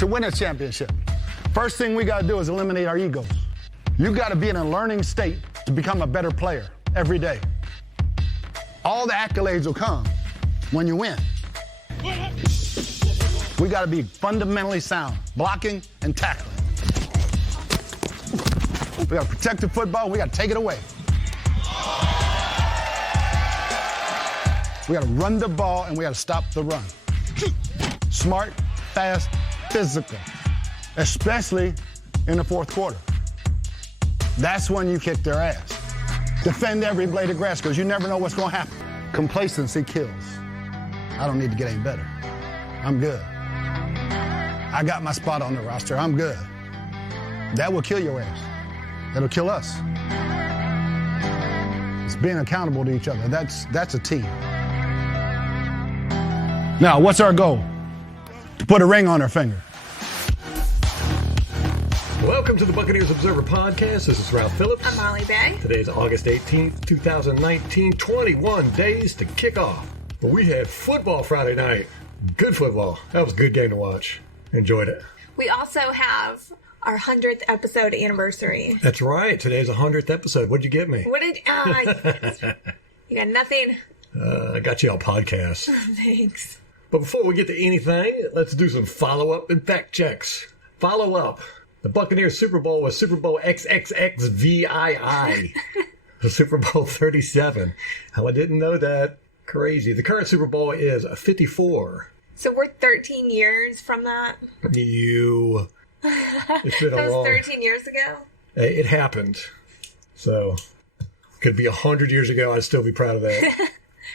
to win a championship, first thing we got to do is eliminate our egos. You got to be in a learning state to become a better player every day. All the accolades will come when you win. We got to be fundamentally sound, blocking and tackling. We got to protect the football, we got to take it away. We got to run the ball, and we got to stop the run. Smart, fast, physical, especially in the fourth quarter. That's when you kick their ass. Defend every blade of grass, because you never know what's going to happen. Complacency kills. I don't need to get any better. I'm good. I got my spot on the roster. I'm good. That will kill your ass. That'll kill us. It's being accountable to each other. That's a team. Now, what's our goal? To put a ring on our finger. Welcome to the Buccaneers Observer Podcast. This is Ralph Phillips. I'm Molly Bay. Today's August 18th, 2019. 21 days to kick off. But we had football Friday night. Good football. That was a good game to watch. Enjoyed it. We also have our 100th episode anniversary. That's right. Today's 100th episode. What'd you get me? What did you got? Nothing. I got you on podcast. Thanks. But before we get to anything, let's do some follow-up and fact checks. Follow up. The Buccaneers Super Bowl was Super Bowl XXXVII. Super Bowl 37. How I didn't know that. Crazy. The current Super Bowl is 54. So we're 13 years from that? It's been That was 13 years ago? It happened. So, could be 100 years ago. I'd still be proud of that.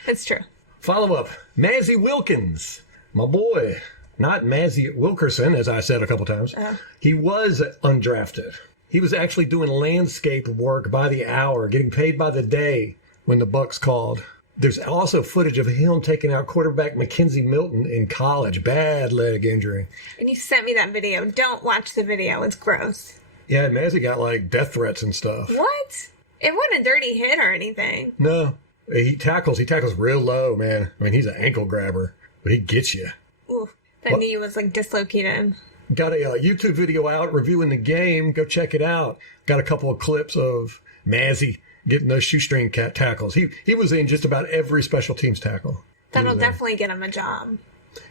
It's true. Follow up. Mazzi Wilkins. My boy. Not Mazzi Wilkerson, as I said a couple times. He was undrafted. He was actually doing landscape work by the hour, getting paid by the day when the Bucs called. There's also footage of him taking out quarterback Mackenzie Milton in college. Bad leg injury. And you sent me that video. Don't watch the video. It's gross. Yeah, Mazzi got like death threats and stuff. What? It wasn't a dirty hit or anything. No. He tackles real low, man. I mean, he's an ankle grabber, but he gets you. Ooh, that knee was like dislocated. Got a YouTube video out reviewing the game. Go check it out. Got a couple of clips of Mazzi getting those shoestring tackles. He was in just about every special teams tackle. That'll definitely get him a job.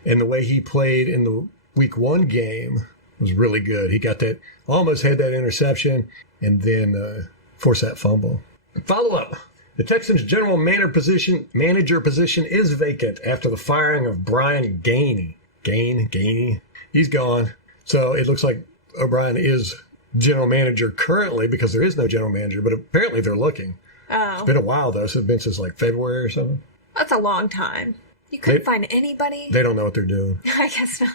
And the way he played in the week 1 game was really good. He got that, almost had that interception, and then forced that fumble. Follow up. The Texans' general manager position is vacant after the firing of Brian Gainey. Gainey. He's gone. So it looks like O'Brien is general manager currently, because there is no general manager, but apparently they're looking. Oh. It's been a while, though. So it's been since like February or something. That's a long time. You couldn't find anybody? They don't know what they're doing. I guess not.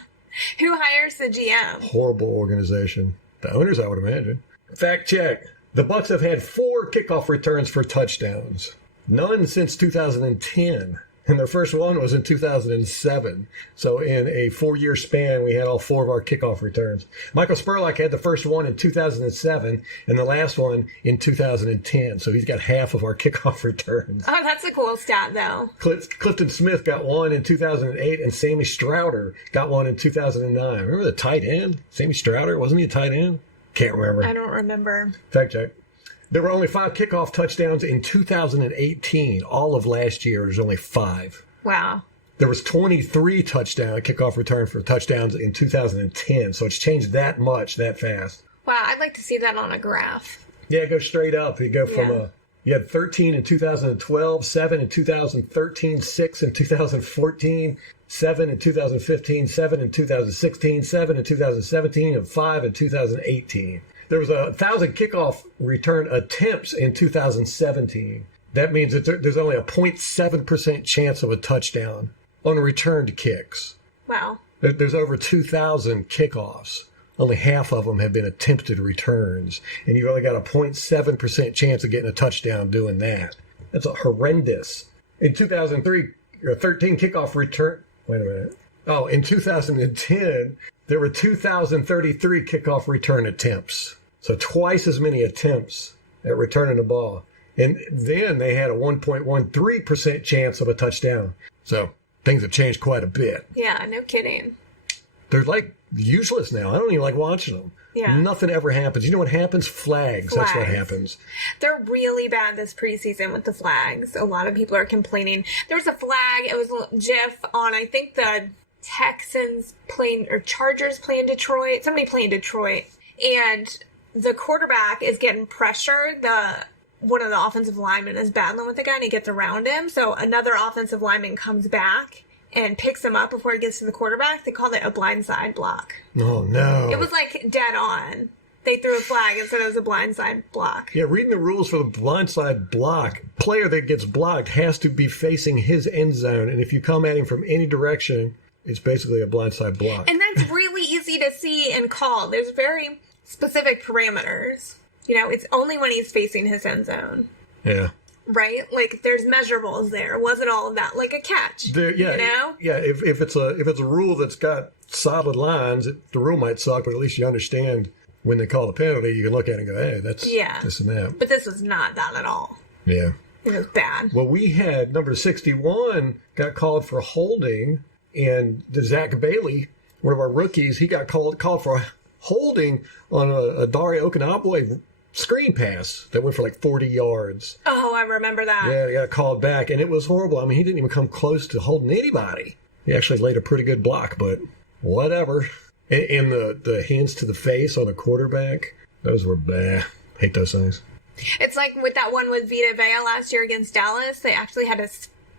Who hires the GM? Horrible organization. The owners, I would imagine. Fact check. The Bucs have had 4 kickoff returns for touchdowns. None since 2010. And their first one was in 2007. So in a 4-year span, we had all 4 of our kickoff returns. Michael Spurlock had the first one in 2007 and the last one in 2010. So he's got half of our kickoff returns. Oh, that's a cool stat, though. Clifton Smith got one in 2008, and Sammy Strouder got one in 2009. Remember the tight end? Sammy Strouder? Wasn't he a tight end? Can't remember. I don't remember. Fact check. There were only 5 kickoff touchdowns in 2018. All of last year, there's only 5. Wow. There was 23 kickoff return for touchdowns in 2010. So it's changed that much, that fast. Wow, I'd like to see that on a graph. Yeah, go straight up. You go from you had 13 in 2012, 7 in 2013, 6 in 2014, 7 in 2015, 7 in 2016, 7 in 2017, and 5 in 2018. There was 1,000 kickoff return attempts in 2017. That means that there's only a 0.7% chance of a touchdown on returned kicks. Wow. There's over 2,000 kickoffs. Only half of them have been attempted returns. And you've only got a 0.7% chance of getting a touchdown doing that. That's horrendous. In 2013 kickoff return... Wait a minute. Oh, in 2010, there were 2,033 kickoff return attempts. So twice as many attempts at returning the ball. And then they had a 1.13% chance of a touchdown. So things have changed quite a bit. Yeah, no kidding. they're like useless now. I don't even like watching them. Yeah. Nothing ever happens. You know what happens? Flags. That's what happens. They're really bad this preseason with the flags. A lot of people are complaining. There was a flag. It was a GIF on, I think, the Texans playing, or Chargers playing Detroit. Somebody playing Detroit. And the quarterback is getting pressure. One of the offensive linemen is battling with the guy, and he gets around him. So another offensive lineman comes back and picks him up before he gets to the quarterback. They called it a blindside block. Oh, no. It was like dead on. They threw a flag and said it was a blindside block. Yeah, reading the rules for the blindside block, player that gets blocked has to be facing his end zone. And if you come at him from any direction, it's basically a blindside block. And that's really easy to see and call. There's very specific parameters. It's only when he's facing his end zone. Yeah. Right? Like, there's measurables there. It wasn't all of that. Like a catch. Yeah. Yeah, if it's a rule that's got solid lines, the rule might suck, but at least you understand when they call the penalty, you can look at it and go, hey, that's this and that. But this was not that at all. Yeah. It was bad. Well, we had number 61 got called for holding, and Zach Bailey, one of our rookies, he got called for holding on a Dare Okunabwe screen pass that went for like 40 yards. Oh, I remember that. Yeah, he got called back, and it was horrible. I mean, he didn't even come close to holding anybody. He actually laid a pretty good block, but whatever. And the hands to the face on the quarterback, those were bad. Hate those things. It's like with that one with Vita Vea last year against Dallas. They actually had to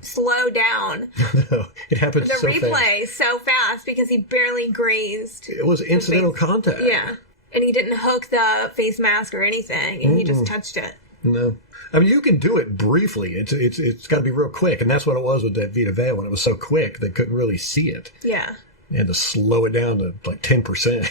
slow down No, it happened the so replay fast. so fast because he barely grazed. It was incidental contact. Yeah. And he didn't hook the face mask or anything, and he just touched it. No. I mean, you can do it briefly. It's got to be real quick, and that's what it was with that Vita Vea when it was so quick they couldn't really see it. Yeah. They had to slow it down to like 10%.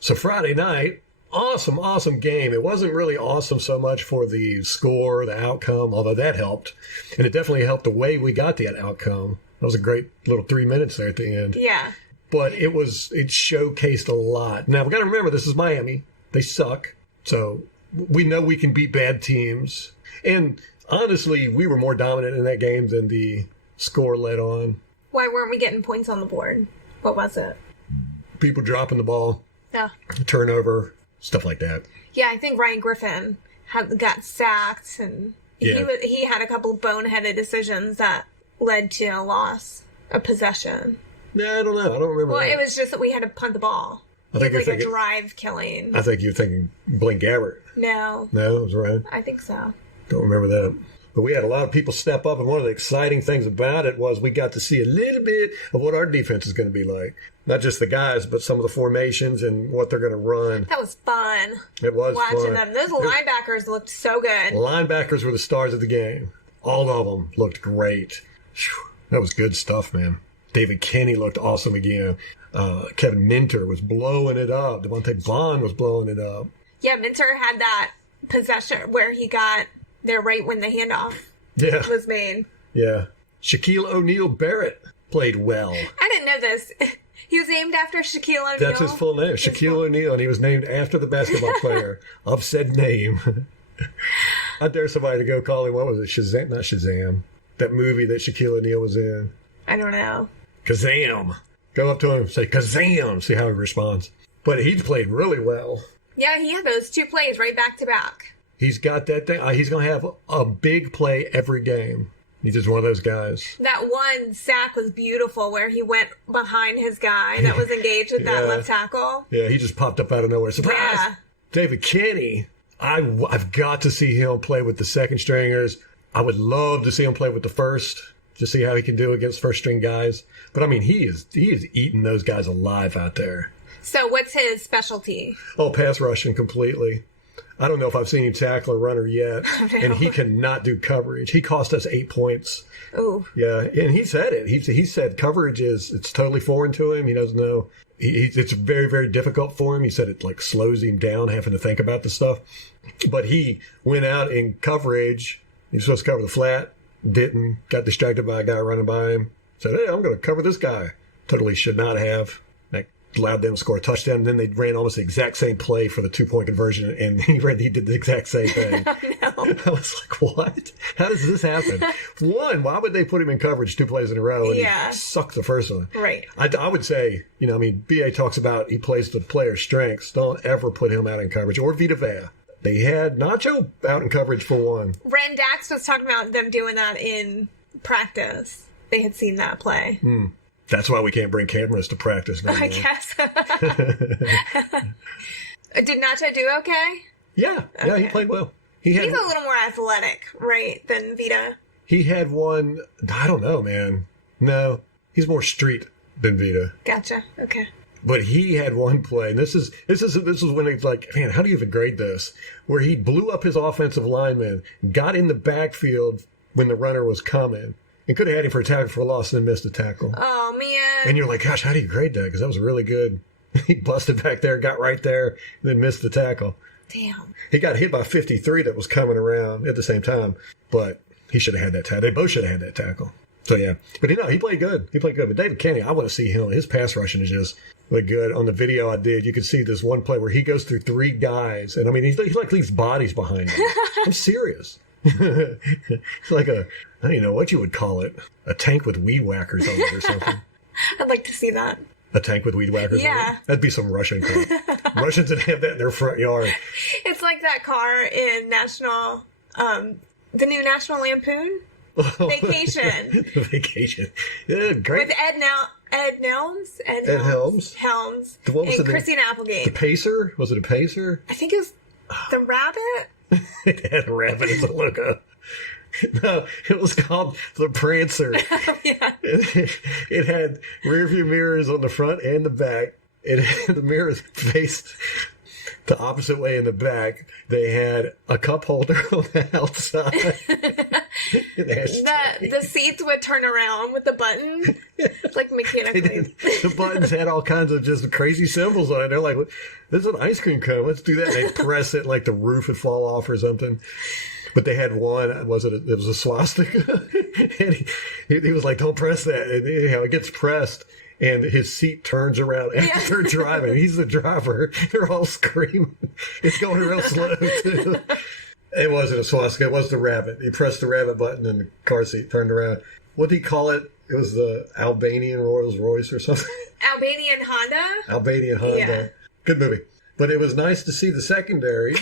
So Friday night, awesome game. It wasn't really awesome so much for the score, the outcome, although that helped. And it definitely helped the way we got that outcome. That was a great little 3 minutes there at the end. Yeah. But it showcased a lot. Now, we got to remember, this is Miami. They suck. So we know we can beat bad teams. And honestly, we were more dominant in that game than the score led on. Why weren't we getting points on the board? What was it? People dropping the ball, Yeah. turnover, stuff like that. Yeah, I think Ryan Griffin got sacked, and he had a couple boneheaded decisions that led to a loss of possession. Yeah, I don't know. I don't remember. Well, that. it was just that we had to punt the ball. I think It was you're like a thinking. drive killing. I think you're thinking Blaine Gabbert. No, No, it was Ryan. I think so. Don't remember that. But we had a lot of people step up, and one of the exciting things about it was we got to see a little bit of what our defense is going to be like. Not just the guys, but some of the formations and what they're going to run. That was fun. It was Watching fun. them. Those linebackers looked so good. Linebackers were the stars of the game. All of them looked great. Whew, that was good stuff, man. David Kenney looked awesome again. Kevin Minter was blowing it up. Devontae Vaughn was blowing it up. Yeah, Minter had that possession where he got there right when the handoff Yeah, was made. yeah. Shaquille O'Neal Barrett played well. I didn't know this. He was named after Shaquille O'Neal. That's his full name, Shaquille O'Neal, and he was named after the basketball player of said name. I dare somebody to go call him, what was it, Shazam? Not Shazam. That movie that Shaquille O'Neal was in. I don't know. Kazam. Go up to him and say, Kazam. See how he responds. But he played really well. Yeah, he had those two plays right back to back. He's got that thing. He's going to have a big play every game. He's just one of those guys. That one sack was beautiful where he went behind his guy that was engaged with that Yeah. left tackle. Yeah, he just popped up out of nowhere. Surprise! Yeah. David Kenney. I've got to see him play with the second stringers. I would love to see him play with the first, to see how he can do against first string guys. But I mean, he is eating those guys alive out there. So what's his specialty? Oh, pass rushing completely. I don't know if I've seen him tackle a runner yet, and he cannot do coverage. He cost us 8 points. Ooh. Yeah, and he said it. He said coverage it's totally foreign to him. He doesn't know. It's very, very difficult for him. He said it like slows him down having to think about the stuff. But he went out in coverage. He was supposed to cover the flat, didn't. Got distracted by a guy running by him. Said, hey, I'm going to cover this guy. Totally should not have. That allowed them to score a touchdown. And then they ran almost the exact same play for the 2-point conversion, and he did the exact same thing. No. I was like, what? How does this happen? One, why would they put him in coverage 2 plays in a row and he sucked the first one? Right. I would say, BA talks about he plays the player's strengths. Don't ever put him out in coverage. Or Vita Vea. They had Nacho out in coverage for one. Ren Dax was talking about them doing that in practice. They had seen that play. That's why we can't bring cameras to practice now. I guess. Did Nacho do okay? Yeah, he played well. He's a little more athletic, right, than Vita. He had one, I don't know, man. No, he's more street than Vita. Gotcha. Okay. But he had one play, and this is when it's like, man, how do you even grade this? Where he blew up his offensive lineman, got in the backfield when the runner was coming, and could have had him for a tackle for a loss and then missed the tackle. Oh, man. And you're like, gosh, how do you grade that? Because that was really good. He busted back there, got right there, and then missed the tackle. Damn. He got hit by 53 that was coming around at the same time, but he should have had that tackle. They both should have had that tackle. So, yeah. But, he played good. But David Kenney, I want to see him. His pass rushing is just really good. On the video I did, you could see this one play where he goes through 3 guys. And, he like leaves bodies behind him. I'm serious. It's like I don't even know what you would call it. A tank with weed whackers on it or something. I'd like to see that. A tank with weed whackers on it? That'd be some Russian car. Russians would have that in their front yard. It's like that car in the new National Lampoon Vacation. Vacation. Yeah, great. With Ed Helms. Helms. What was and Christine Applegate. The Pacer? Was it a Pacer? I think it was the Rabbit. It had a rabbit as a logo. No, it was called the Prancer. Yeah. It had rear view mirrors on the front and the back. It had the mirrors faced the opposite way in the back. They had a cup holder on the outside. The seats would turn around with the button, like mechanically. The buttons had all kinds of just crazy symbols on it. They're like, "There's an ice cream cone. Let's do that." And they'd press it, like the roof would fall off or something. But they had one. It was a swastika, and he was like, "Don't press that." And anyhow, it gets pressed. And his seat turns around after they're driving. He's the driver. They're all screaming. It's going real slow, too. It wasn't a swastika. It was the rabbit. He pressed the rabbit button and the car seat turned around. What did he call it? It was the Albanian Rolls Royce or something. Albanian Honda? Albanian Honda. Yeah. Good movie. But it was nice to see the secondary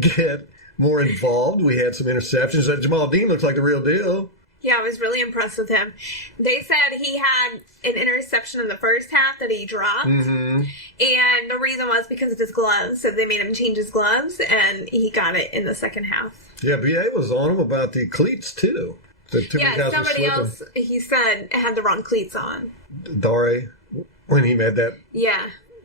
get more involved. We had some interceptions. Jamal Dean looks like the real deal. Yeah, I was really impressed with him. They said he had an interception in the first half that he dropped. Mm-hmm. And the reason was because of his gloves. So they made him change his gloves, and he got it in the second half. Yeah, BA was on him about the cleats, too. Somebody else, he said, had the wrong cleats on. Dare, when he made that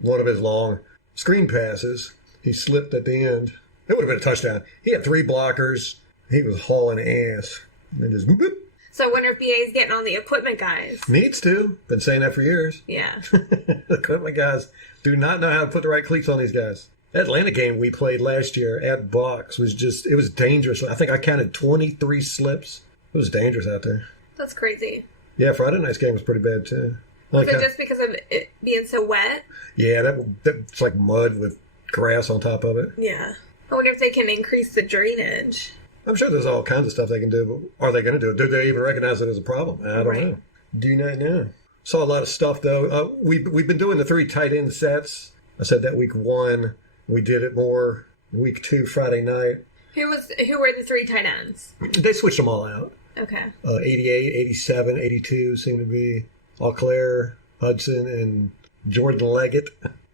one of his long screen passes, he slipped at the end. It would have been a touchdown. He had 3 blockers. He was hauling ass. And then just whoop. So I wonder if BA's getting on the equipment guys. Needs to. Been saying that for years. Yeah. The equipment guys do not know how to put the right cleats on these guys. That Atlanta game we played last year at Bucs it was dangerous. I think I counted 23 slips. It was dangerous out there. That's crazy. Yeah, Friday night's game was pretty bad too. Was it just because of it being so wet? Yeah, that's like mud with grass on top of it. Yeah. I wonder if they can increase the drainage. I'm sure there's all kinds of stuff they can do, but are they going to do it? Do they even recognize it as a problem? I don't know. Do not know. Saw a lot of stuff, though. We've been doing the 3 tight end sets. I said that week 1. We did it more week 2, Friday night. Who were the 3 tight ends? They switched them all out. Okay. 88, 87, 82 seem to be Auclair, Hudson, and Jordan Leggett.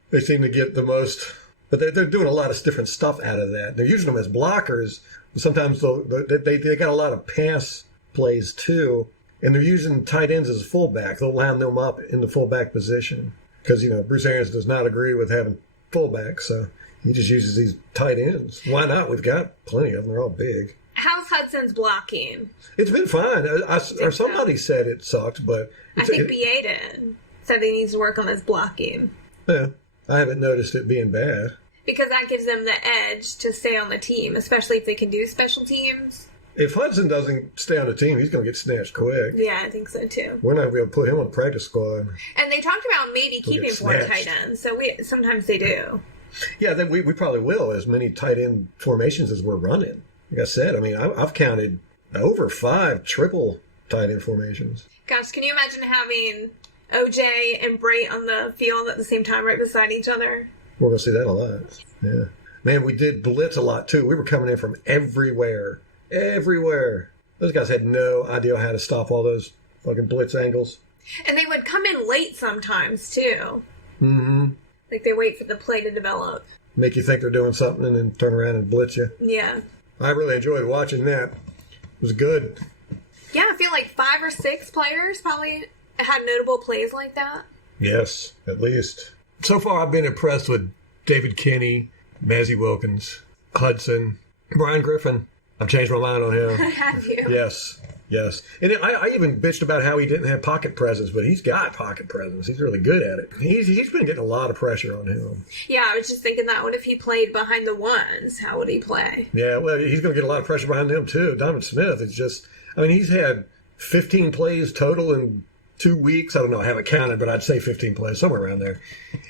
They seem to get the most, but they're doing a lot of different stuff out of that. They're using them as blockers. Sometimes they got a lot of pass plays too, and they're using tight ends as a fullback. They'll line them up in the fullback position because Bruce Arians does not agree with having fullbacks, so he just uses these tight ends. Why not? We've got plenty of them. They're all big. How's Hudson's blocking? It's been fine. Or somebody said it sucked, but I think BA did. Said he needs to work on his blocking. Yeah, I haven't noticed it being bad. Because that gives them the edge to stay on the team, especially if they can do special teams. If Hudson doesn't stay on the team, he's going to get snatched quick. Yeah, I think so too. We're not going to be able to put him on the practice squad. And they talked about maybe keeping 4 tight ends, so sometimes they do. Yeah, we probably will, as many tight end formations as we're running. Like I said, I mean, I've counted over 5 triple tight end formations. Gosh, can you imagine having OJ and Brait on the field at the same time right beside each other? We're going to see that a lot. Yeah. Man, we did blitz a lot, too. We were coming in from everywhere. Everywhere. Those guys had no idea how to stop all those fucking blitz angles. And they would come in late sometimes, too. Mm-hmm. Like, they wait for the play to develop. Make you think they're doing something and then turn around and blitz you. Yeah. I really enjoyed watching that. It was good. Yeah, I feel like 5 or 6 players probably had notable plays like that. Yes, at least. So far, I've been impressed with David Kenney, Mazzi Wilkins, Hudson, Ryan Griffin. I've changed my mind on him. Have you? Yes. And I even bitched about how he didn't have pocket presence, but he's got pocket presence. He's really good at it. He's been getting a lot of pressure on him. Yeah, I was just thinking that. What if he played behind the ones? How would he play? Yeah, well, he's going to get a lot of pressure behind him, too. Donovan Smith is just, I mean, he's had 15 plays total in 2 weeks. I don't know. I haven't counted, but I'd say 15 plays, somewhere around there.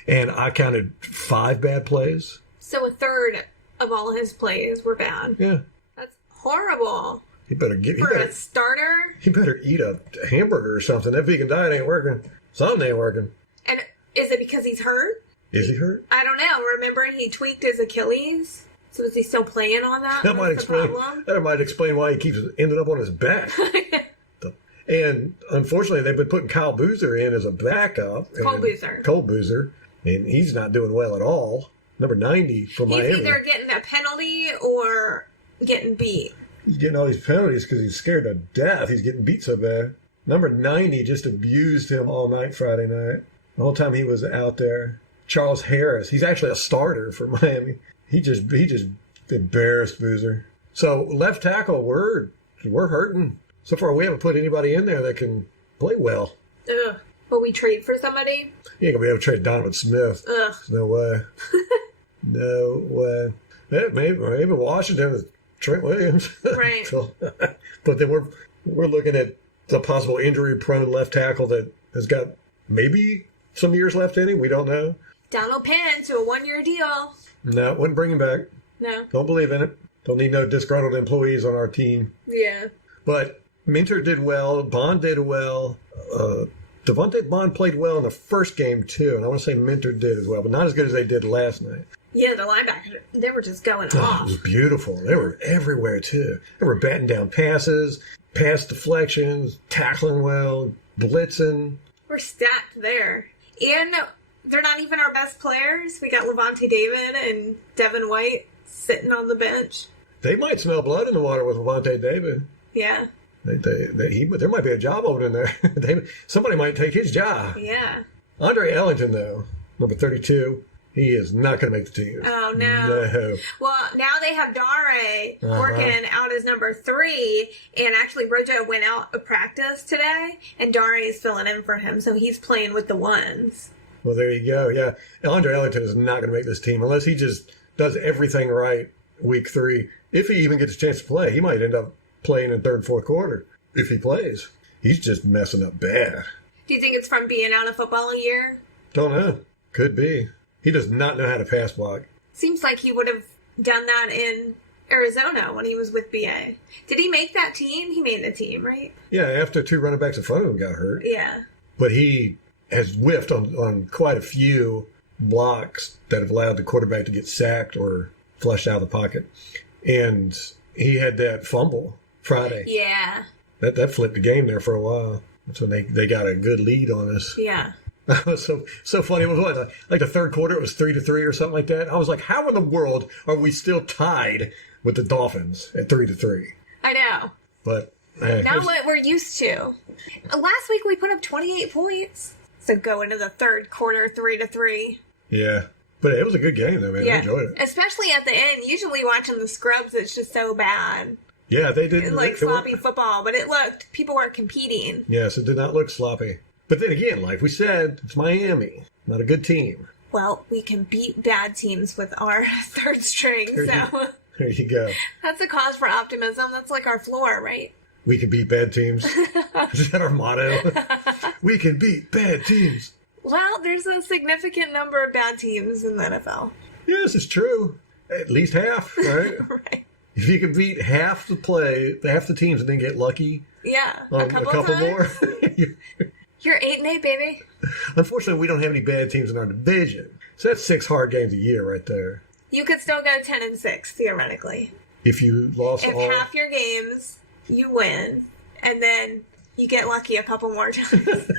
And I counted 5 bad plays. So a third of all his plays were bad. Yeah. That's horrible. He better a starter. He better eat a hamburger or something. That vegan diet ain't working. Something ain't working. And is it because he's hurt? Is he hurt? I don't know. Remember he tweaked his Achilles? So is he still playing on that? That might explain why he keeps ending up on his back. And unfortunately, they've been putting Kyle Boozer in as a backup. Cole Boozer. And he's not doing well at all. Number 90 for Miami. He's either getting a penalty or getting beat. He's getting all these penalties because he's scared to death. He's getting beat so bad. Number 90 just abused him all night Friday night. The whole time he was out there. Charles Harris. He's actually a starter for Miami. He just embarrassed Boozer. So left tackle, we're hurting. So far, we haven't put anybody in there that can play well. Ugh. Will we trade for somebody? You ain't going to be able to trade Donovan Smith. Ugh. There's no way. No way. Yeah, maybe Washington is Trent Williams. Right. But then we're looking at the possible injury-prone left tackle that has got maybe some years left in him. We don't know. Donald Penn to a 1-year deal. No, wouldn't bring him back. No. Don't believe in it. Don't need no disgruntled employees on our team. Yeah. But Minter did well. Bond did well. Devontae Bond played well in the first game, too. And I want to say Minter did as well, but not as good as they did last night. Yeah, the linebackers, they were just going off. It was beautiful. They were everywhere, too. They were batting down passes, pass deflections, tackling well, blitzing. We're stacked there. And they're not even our best players. We got Levante David and Devin White sitting on the bench. They might smell blood in the water with Levante David. Yeah. There might be a job opening there. Somebody might take his job. Yeah. Andre Ellington, though, number 32, he is not going to make the team. Oh, no. No. Well, now they have Dare working out as number 3, and actually Rojo went out of practice today, and Dare is filling in for him, so he's playing with the ones. Well, there you go. Yeah, Andre Ellington is not going to make this team unless he just does everything right week 3. If he even gets a chance to play, he might end up playing in third and fourth quarter. If he plays, he's just messing up bad. Do you think it's from being out of football a year? Don't know. Could be. He does not know how to pass block. Seems like he would have done that in Arizona when he was with BA. Did he make that team? He made the team, right? Yeah, after 2 running backs in front of him got hurt. Yeah. But he has whiffed on quite a few blocks that have allowed the quarterback to get sacked or flushed out of the pocket. And he had that fumble Friday. Yeah. That flipped the game there for a while. That's when they got a good lead on us. Yeah. so funny. It was what, like the third quarter, it was 3-3 or something like that. I was like, how in the world are we still tied with the Dolphins at 3-3? I know. But not what we're used to. Last week we put up 28 points. So go into the third quarter 3-3. Yeah. But it was a good game though, man. Yeah. I enjoyed it. Especially at the end. Usually watching the scrubs, it's just so bad. Yeah, they didn't. Like sloppy football, but people weren't competing. Yes, it did not look sloppy. But then again, like we said, it's Miami. Not a good team. Well, we can beat bad teams with our third string, so. There you go. That's a cause for optimism. That's like our floor, right? We can beat bad teams. Is that our motto? We can beat bad teams. Well, there's a significant number of bad teams in the NFL. Yes, it's true. At least half, right? Right. If you can beat half the teams and then get lucky Yeah, on a couple more. You're 8-8, baby. Unfortunately, we don't have any bad teams in our division. So that's 6 hard games a year right there. You could still go 10-6, theoretically. If you lost If half your games, you win, and then you get lucky a couple more times.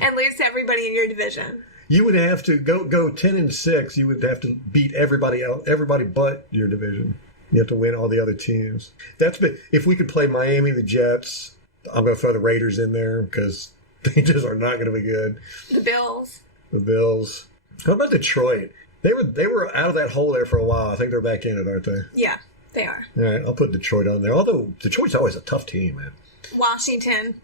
And lose to everybody in your division. You would have to go 10-6. You would have to beat everybody else, everybody but your division. You have to win all the other teams. If we could play Miami, the Jets, I'm going to throw the Raiders in there because they just are not going to be good. The Bills. How about Detroit? They were out of that hole there for a while. I think they're back in it, aren't they? Yeah, they are. All right, I'll put Detroit on there. Although Detroit's always a tough team, man. Washington,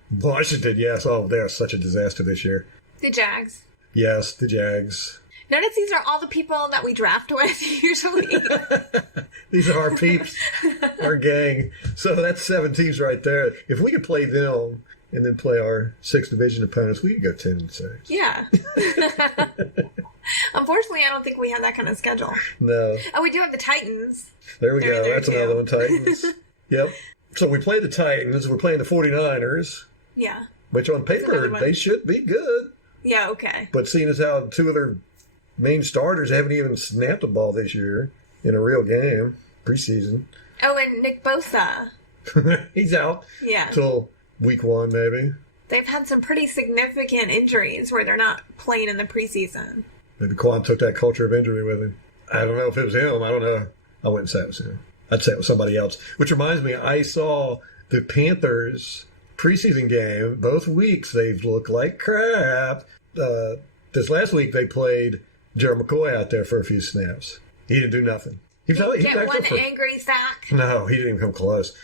yes. Oh, they are such a disaster this year. the Jags. Yes, the Jags. Notice these are all the people that we draft with, usually. These are our peeps, our gang. So that's 7 teams right there. If we could play them and then play our 6 division opponents, we could go 10-6. Yeah. Unfortunately, I don't think we have that kind of schedule. No. Oh, we do have the Titans. There we go. There That's too. another one, Titans. Yep. So we play the Titans. We're playing the 49ers, Yeah. which on another paper, one. they should be good. Yeah, okay. But seeing as how 2 of their main starters haven't even snapped a ball this year in a real game, preseason. Oh, and Nick Bosa. He's out Yeah. till week 1, maybe. They've had some pretty significant injuries where they're not playing in the preseason. Maybe Quan took that culture of injury with him. I don't know if it was him. I don't know. I wouldn't say it was him. I'd say it was somebody else. Which reminds me, I saw the Panthers preseason game. Both weeks, they've looked like crap. This last week, they played Gerald McCoy out there for a few snaps. He didn't do nothing. He was out, Get one angry sack. No, he didn't even come close.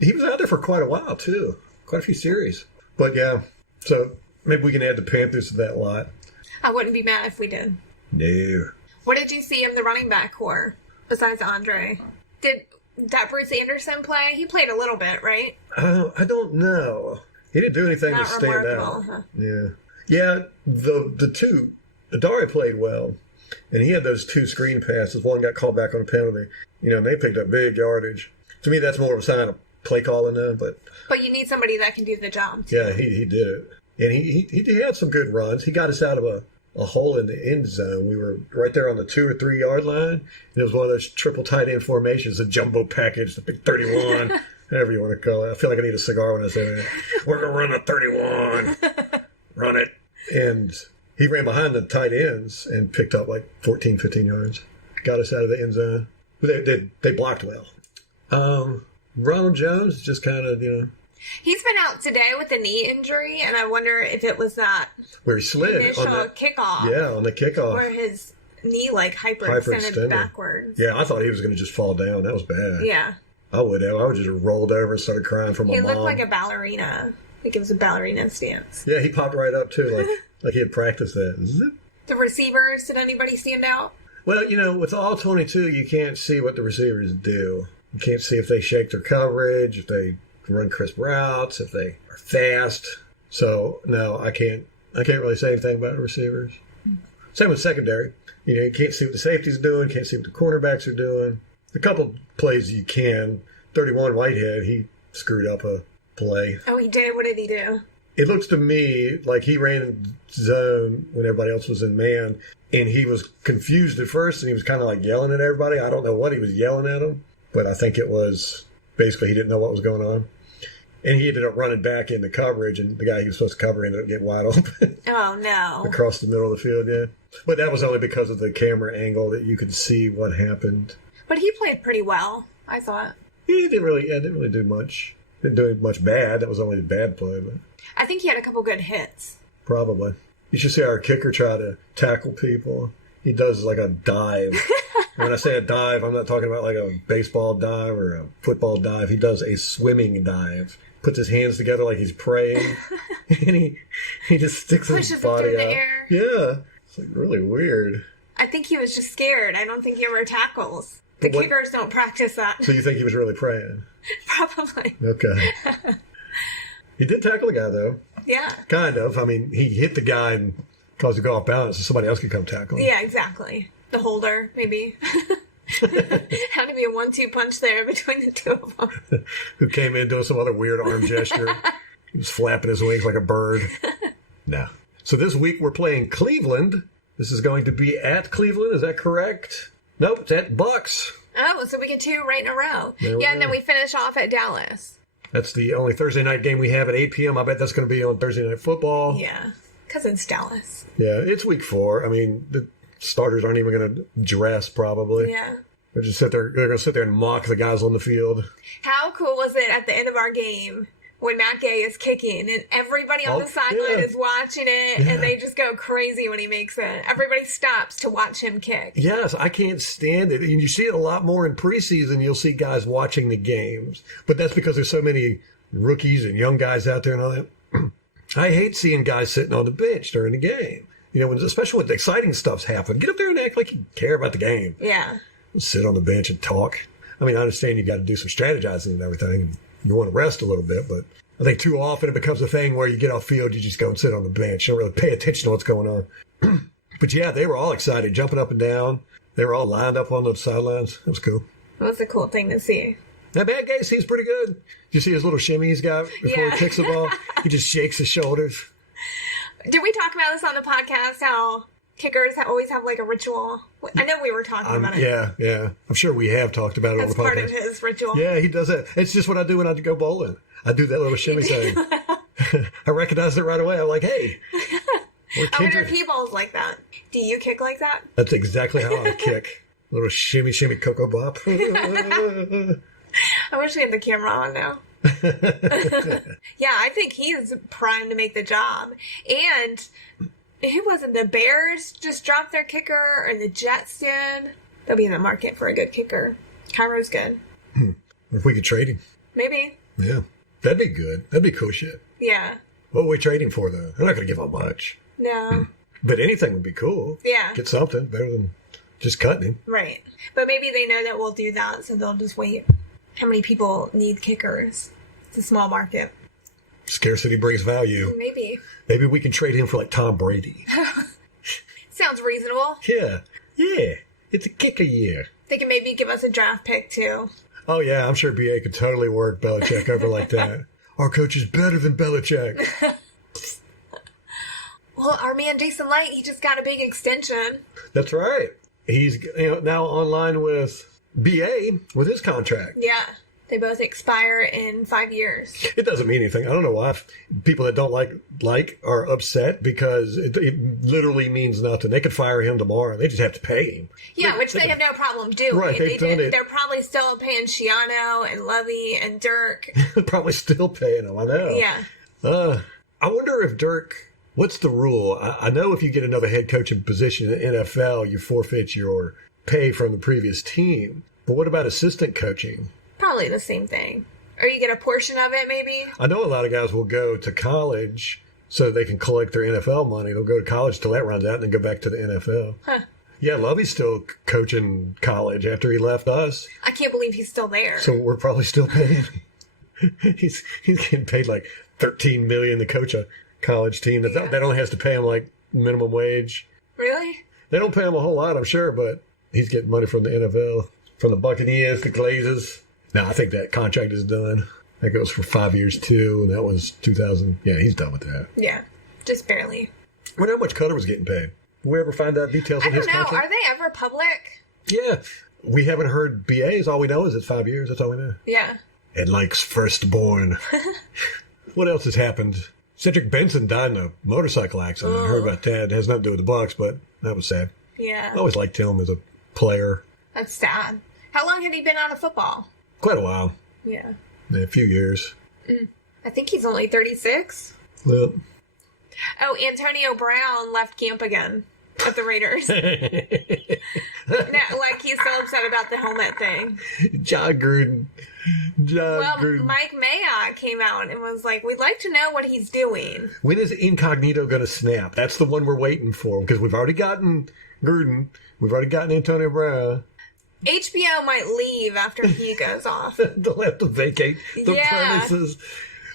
He was out there for quite a while, too. Quite a few series. But, yeah, so maybe we can add the Panthers to that lot. I wouldn't be mad if we did. No. What did you see in the running back core besides Andre? Did that Bruce Anderson play? He played a little bit, right? I don't know. He didn't do anything Not to stand remarkable, out. huh? Yeah. Yeah, the 2, Adare played well, and he had those 2 screen passes. One got called back on a penalty, and they picked up big yardage. To me, that's more of a sign of play calling them, but you need somebody that can do the job, too. yeah, he did it. And he had some good runs. He got us out of a hole in the end zone. We were right there on the 2 or 3 yard line, and it was one of those triple tight end formations, a jumbo package, the big 31, whatever you want to call it. I feel like I need a cigar when I say that. We're going to run a 31. Run it. And he ran behind the tight ends and picked up like 14, 15 yards. Got us out of the end zone. They blocked well. Ronald Jones just kind of, He's been out today with a knee injury, and I wonder if it was that where he slid initial on the kickoff. Yeah, on the kickoff. Where his knee hyperextended Hyperextended. backwards. Yeah, I thought he was going to just fall down. That was bad. Yeah. I would have. I would just rolled over and started crying for my He mom. looked like a ballerina. Like it was a ballerina stance. Yeah, he popped right up too, like he had practiced that. Zip. The receivers, did anybody stand out? Well, with all 22, you can't see what the receivers do. You can't see if they shake their coverage, if they run crisp routes, if they are fast. So no, I can't really say anything about the receivers. Same with secondary. You can't see what the safety's doing, can't see what the cornerbacks are doing. A couple plays you can. 31 Whitehead, he screwed up a play. Oh, he did? What did he do? It looks to me like he ran in zone when everybody else was in man, and he was confused at first, and he was kind of like yelling at everybody. I don't know what he was yelling at them, but I think it was basically he didn't know what was going on. And he ended up running back into coverage, and the guy he was supposed to cover ended up getting wide open. Oh, no. Across the middle of the field, yeah. But that was only because of the camera angle that you could see what happened. But he played pretty well, I thought. He didn't really do much. Didn't do much bad. That was only a bad play, but I think he had a couple good hits. probably. You should see our kicker try to tackle people. He does like a dive. When I say a dive, I'm not talking about like a baseball dive or a football dive. He does a swimming dive. Puts his hands together like he's praying. And he just sticks his Pushes body him through out. the air. Yeah. It's like really weird. I think he was just scared. I don't think he ever tackles. The But what- kickers don't practice that. So you think he was really praying? Probably. Okay. He did tackle the guy, though. Yeah. Kind of. I mean, he hit the guy and caused him to go off balance so somebody else could come tackle him. Yeah, exactly. The holder, maybe. How do to be a 1-2 punch there between the two of them. Who came in doing some other weird arm gesture. He was flapping his wings like a bird. No. So this week we're playing Cleveland. This is going to be at Cleveland. Is that correct? Nope, it's at Bucs. Oh, so we get 2 right in a row. Yeah, and then we finish off at Dallas. That's the only Thursday night game we have at 8 p.m. I bet that's going to be on Thursday Night Football. Yeah, because it's Dallas. Yeah, it's week 4. I mean, the starters aren't even going to dress, probably. Yeah. They're going to sit there and mock the guys on the field. How cool was it at the end of our game when Matt Gay is kicking and everybody on the sideline is watching it and they just go crazy when he makes it? Everybody stops to watch him kick. Yes, I can't stand it. And you see it a lot more in preseason. You'll see guys watching the games. But that's because there's so many rookies and young guys out there and all that. I hate seeing guys sitting on the bench during the game. You know, especially when the exciting stuff's happening. Get up there and act like you care about the game. Yeah. Sit on the bench and talk. I mean, I understand you got to do some strategizing and everything. You want to rest a little bit, but I think too often it becomes a thing where you get off field, you just go and sit on the bench. You don't really pay attention to what's going on. But yeah, they were all excited, jumping up and down. They were all lined up on the sidelines. It was cool. It was a cool thing to see. That bad guy seems pretty good. You see his little shimmy he's got before he kicks the ball? He just shakes his shoulders. Did we talk about this on the podcast, how kickers always have like a ritual? I know we were talking about it. Yeah. I'm sure we have talked about it on the podcast. That's part of his ritual. Yeah, he does that. It's just what I do when I go bowling. I do that little shimmy thing. I recognized it right away. I'm like, hey. I wonder if he bowls like that. Do you kick like that? That's exactly how I kick. Little shimmy, cocoa bop. I wish we had the camera on now. Yeah, I think he's primed to make the job. And who was it? The Bears just dropped their kicker, or the Jets did. They'll be in the market for a good kicker. Cairo's good. If we could trade him. Maybe. Yeah. That'd be good. That'd be cool shit. Yeah. What are we trading for, though? They're not going to give up much. No. But anything would be cool. Yeah. Get something better than just cutting him. Right. But maybe they know that we'll do that, so they'll just wait. How many people need kickers? It's a small market. Scarcity brings value. Maybe. Maybe we can trade him for like Tom Brady. Sounds reasonable. Yeah. It's a kicker year. They can maybe give us a draft pick, too. Oh, yeah. I'm sure BA could totally work Belichick over like that. Our coach is better than Belichick. Well, our man Jason Light, he just got a big extension. That's right. He's now online with BA with his contract. Yeah. They both expire in 5 years. It doesn't mean anything. I don't know why people that don't like are upset, because it literally means nothing. They could fire him tomorrow. They just have to pay him. Yeah, which they have no problem doing. Right, they've done it. They're probably still paying Shiano and Lovey and Dirk. Probably still paying him, I know. Yeah. I wonder if Dirk, what's the rule? I know if you get another head coaching position in the NFL, you forfeit your pay from the previous team. But what about assistant coaching? Probably the same thing. Or you get a portion of it, maybe? I know a lot of guys will go to college so they can collect their NFL money. They'll go to college till that runs out and then go back to the NFL. Huh. Yeah, Lovey's still coaching college after he left us. I can't believe he's still there. So we're probably still paying him. He's getting paid like $13 million to coach a college team. That only has to pay him like minimum wage. Really? They don't pay him a whole lot, I'm sure, but he's getting money from the NFL, from the Buccaneers, the Glazers. No, I think that contract is done. That goes for 5 years, too, and that was 2000. Yeah, he's done with that. Yeah, just barely. I wonder how much Cutter was getting paid. Did we ever find out details on his contract? I don't know. Are they ever public? Yeah. We haven't heard BAs. All we know is it's 5 years. That's all we know. Yeah. And Lake's firstborn. What else has happened? Cedric Benson died in a motorcycle accident. I heard about that. It has nothing to do with the Bucs, but that was sad. Yeah. I always liked him as a player. That's sad. How long had he been out of football? Quite a while. Yeah. A few years. I think he's only 36. Well. Oh, Antonio Brown left camp again at the Raiders. No, like he's so upset about the helmet thing. John Gruden. Mike Mayock came out and was like, we'd like to know what he's doing. When is Incognito going to snap? That's the one we're waiting for, because we've already gotten Gruden. We've already gotten Antonio Brown. HBO might leave after he goes off. They'll have to vacate the premises.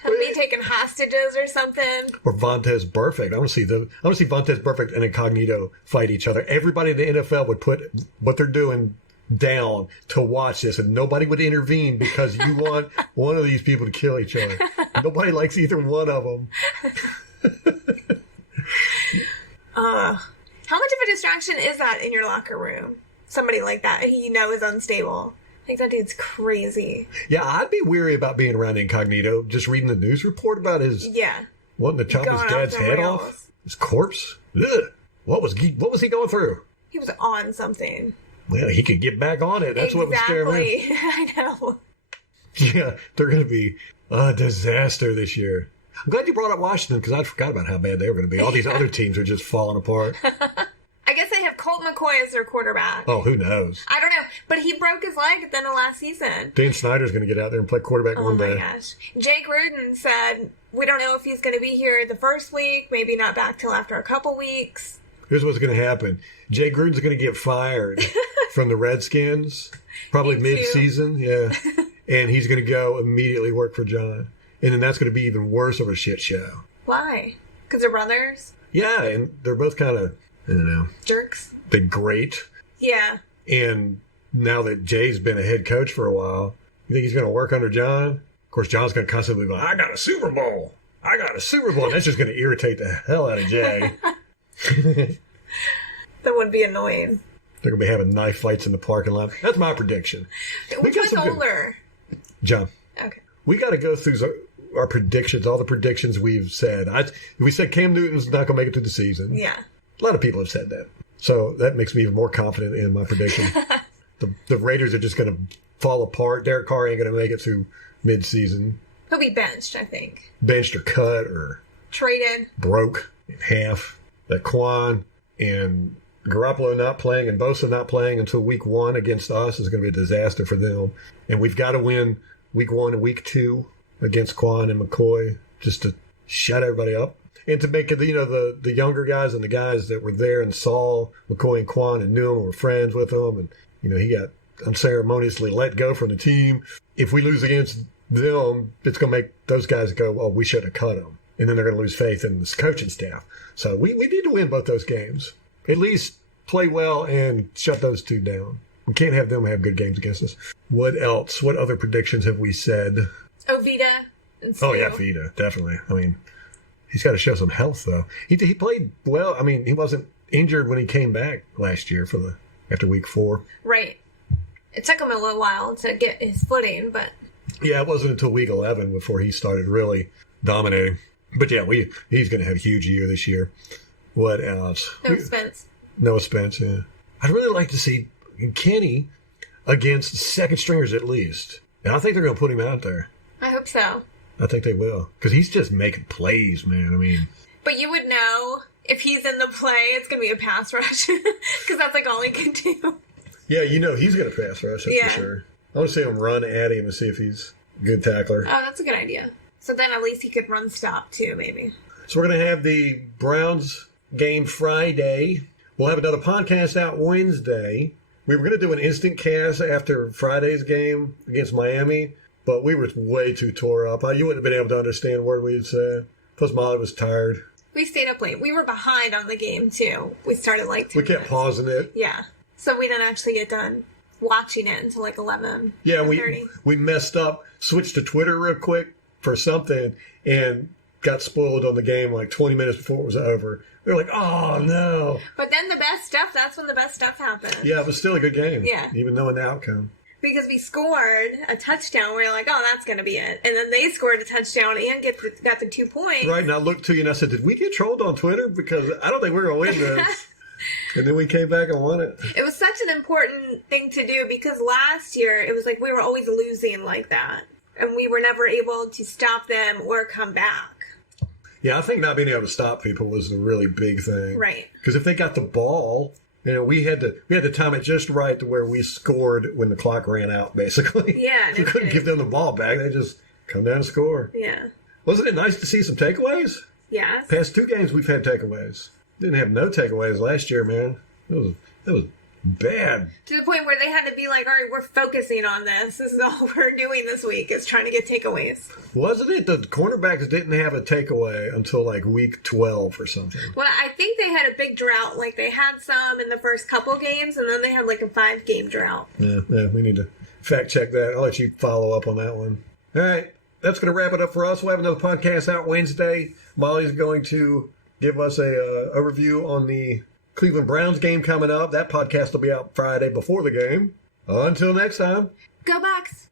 He'll be taking hostages or something. Or Vontez Burfict. I want to see Vontez Burfict and Incognito fight each other. Everybody in the NFL would put what they're doing down to watch this, and nobody would intervene because you want one of these people to kill each other. Nobody likes either one of them. How much of a distraction is that in your locker room? Somebody like that, is unstable. I think that dude's crazy. Yeah, I'd be weary about being around incognito, just reading the news report about his wanting to chop his dad's head off. His corpse. Ugh. What was he going through? He was on something. Well, he could get back on it. That's what was scaring me. I know. Yeah, they're going to be a disaster this year. I'm glad you brought up Washington because I forgot about how bad they were going to be. All these other teams are just falling apart. I guess they have Colt McCoy as their quarterback. Oh, who knows? I don't know. But he broke his leg at the end of last season. Dan Snyder's going to get out there and play quarterback one day. Oh, my gosh. Jay Gruden said, we don't know if he's going to be here the first week, maybe not back till after a couple weeks. Here's what's going to happen. Jay Gruden's going to get fired from the Redskins, probably mid-season. Yeah. And he's going to go immediately work for John. And then that's going to be even worse of a shit show. Why? Because they're brothers? Yeah, and they're both kind of, I don't know. Jerks? They're great. Yeah. And now that Jay's been a head coach for a while, you think he's going to work under John? Of course, John's going to constantly be like, I got a Super Bowl. I got a Super Bowl. And that's just going to irritate the hell out of Jay. That would be annoying. They're going to be having knife fights in the parking lot. That's my prediction. Which one's older? John. Okay. We got to go through our predictions, all the predictions we've said. We said Cam Newton's not going to make it to the season. Yeah. A lot of people have said that. So that makes me even more confident in my prediction. The Raiders are just going to fall apart. Derek Carr ain't going to make it through mid-season. He'll be benched, I think. Benched or cut or traded. Broke in half. That Quan and Garoppolo not playing and Bosa not playing until week 1 against us is going to be a disaster for them. And we've got to win week 1 and week 2 against Quan and McCoy just to shut everybody up. And to make it, the younger guys and the guys that were there and saw McCoy and Quan and knew him and were friends with him. And, he got unceremoniously let go from the team. If we lose against them, it's going to make those guys go, oh, we should have cut him. And then they're going to lose faith in this coaching staff. So we need to win both those games. At least play well and shut those two down. We can't have them have good games against us. What else? What other predictions have we said? Oh, Vita. And Stu. Oh, yeah, Vita, definitely. I mean, he's got to show some health, though. He played well. I mean, he wasn't injured when he came back last year after week 4. Right. It took him a little while to get his footing, but... Yeah, it wasn't until week 11 before he started really dominating. But yeah, he's going to have a huge year this year. What else? Noah Spence, yeah. I'd really like to see Kenney against second stringers at least. And I think they're going to put him out there. I hope so. I think they will. Because he's just making plays, man. I mean... But you would know if he's in the play, it's going to be a pass rush. Because that's like all he can do. Yeah, he's going to pass rush, that's for sure. I want to see him run at him and see if he's a good tackler. Oh, that's a good idea. So then at least he could run stop too, maybe. So we're going to have the Browns game Friday. We'll have another podcast out Wednesday. We were going to do an instant cast after Friday's game against Miami, but we were way too tore up. You wouldn't have been able to understand a word we had said. Plus, Molly was tired. We stayed up late. We were behind on the game, too. We started like 10 We kept pausing it. Yeah. So we didn't actually get done watching it until like 11. Yeah, we messed up, switched to Twitter real quick for something, and got spoiled on the game like 20 minutes before it was over. We were like, oh, no. But then that's when the best stuff happened. Yeah, it was still a good game. Yeah. Even knowing the outcome. Because we scored a touchdown. We were like, oh, that's going to be it. And then they scored a touchdown and got the 2 points. Right, and I looked to you and I said, did we get trolled on Twitter? Because I don't think we're going to win this. And then we came back and won it. It was such an important thing to do because last year it was like we were always losing like that. And we were never able to stop them or come back. Yeah, I think not being able to stop people was the really big thing. Right. Because if they got the ball, we had to time it just right to where we scored when the clock ran out, basically. Yeah. We couldn't give them the ball back. They just come down and score. Yeah. Wasn't it nice to see some takeaways? Yes. Past 2 games we've had takeaways. Didn't have no takeaways last year, man. That was Bad. To the point where they had to be like, all right, we're focusing on this. This is all we're doing this week is trying to get takeaways. Wasn't it the cornerbacks didn't have a takeaway until like week 12 or something? Well, I think they had a big drought. Like they had some in the first couple games, and then they had like a 5-game drought. Yeah, we need to fact check that. I'll let you follow up on that one. All right, that's going to wrap it up for us. We'll have another podcast out Wednesday. Molly's going to give us a overview on the Cleveland Browns game coming up. That podcast will be out Friday before the game. Until next time. Go Bucs!